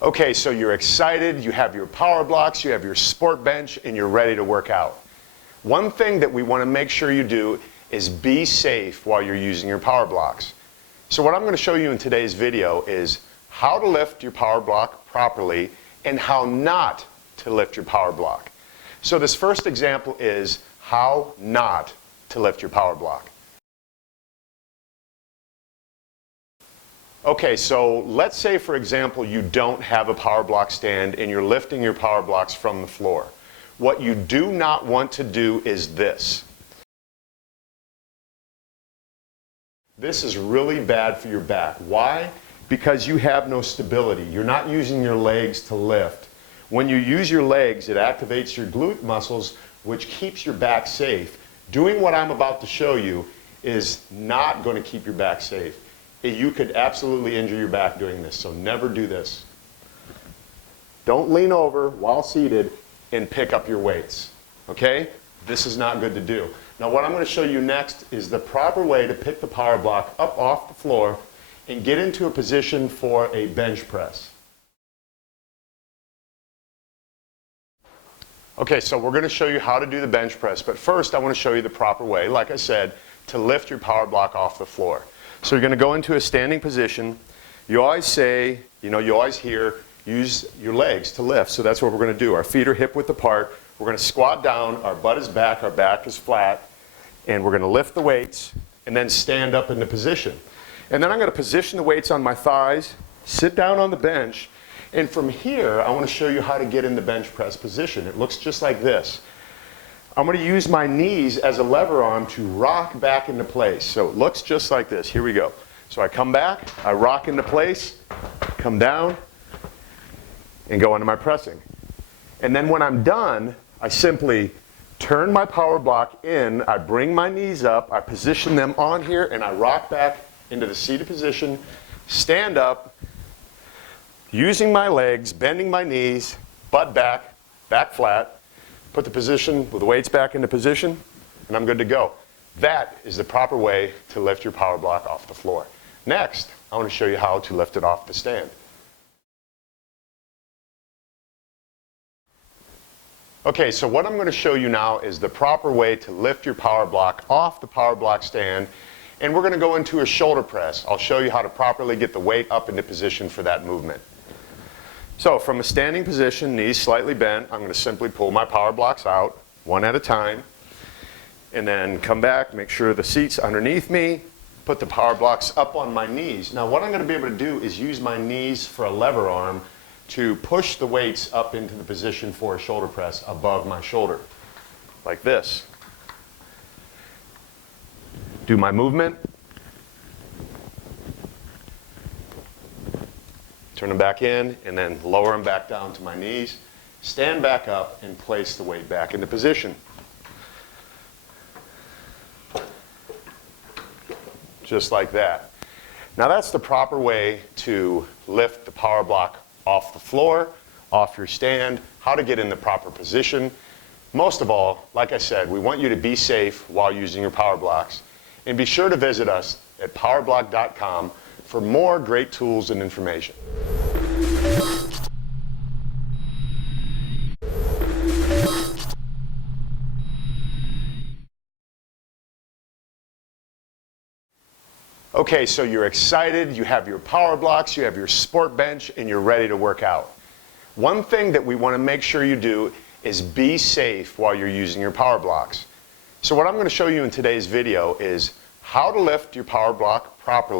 Okay, so you're excited, you have your power blocks, you have your sport bench, and you're ready to work out. One thing that we want to make sure you do is be safe while you're using your power blocks. So what I'm going to show you in today's video is how to lift your power block properly and how not to lift your power block. So this first example is how not to lift your power block. Okay, so let's say, for example, you don't have a power block stand and you're lifting your power blocks from the floor. What you do not want to do is this. This is really bad for your back. Why? Because you have no stability. You're not using your legs to lift. When you use your legs, it activates your glute muscles, which keeps your back safe. Doing what I'm about to show you is not going to keep your back safe. You could absolutely injure your back doing this, so never do this. Don't lean over while seated and pick up your weights, okay? This is not good to do. Now what I'm going to show you next is the proper way to pick the power block up off the floor and get into a position for a bench press. Okay, so we're going to show you how to do the bench press, but first I want to show you the proper way, like I said, to lift your power block off the floor. So you're going to go into a standing position. You always say, you always hear, use your legs to lift. So that's what we're going to do. Our feet are hip width apart. We're going to squat down. Our butt is back. Our back is flat. And we're going to lift the weights and then stand up into position. And then I'm going to position the weights on my thighs, sit down on the bench, and from here I want to show you how to get in the bench press position. It looks just like this. I'm going to use my knees as a lever arm to rock back into place. So it looks just like this. Here we go. So I come back, I rock into place, come down, and go into my pressing. And then when I'm done, I simply turn my power block in, I bring my knees up, I position them on here, and I rock back into the seated position, stand up, using my legs, bending my knees, butt back, back flat, put the position with the weights back into position, and I'm good to go. That is the proper way to lift your power block off the floor. Next, I want to show you how to lift it off the stand. Okay, so what I'm going to show you now is the proper way to lift your power block off the power block stand, and we're going to go into a shoulder press. I'll show you how to properly get the weight up into position for that movement. So from a standing position, knees slightly bent, I'm going to simply pull my power blocks out one at a time and then come back, make sure the seat's underneath me, put the power blocks up on my knees. Now what I'm going to be able to do is use my knees for a lever arm to push the weights up into the position for a shoulder press above my shoulder, like this. Do my movement. Turn them back in, and then lower them back down to my knees. Stand back up and place the weight back into position. Just like that. Now that's the proper way to lift the power block off the floor, off your stand, how to get in the proper position. Most of all, like I said, we want you to be safe while using your power blocks. And be sure to visit us at powerblock.com for more great tools and information. Okay, so you're excited, you have your power blocks, you have your sport bench, and you're ready to work out. One thing that we want to make sure you do is be safe while you're using your power blocks. So what I'm going to show you in today's video is how to lift your power block properly.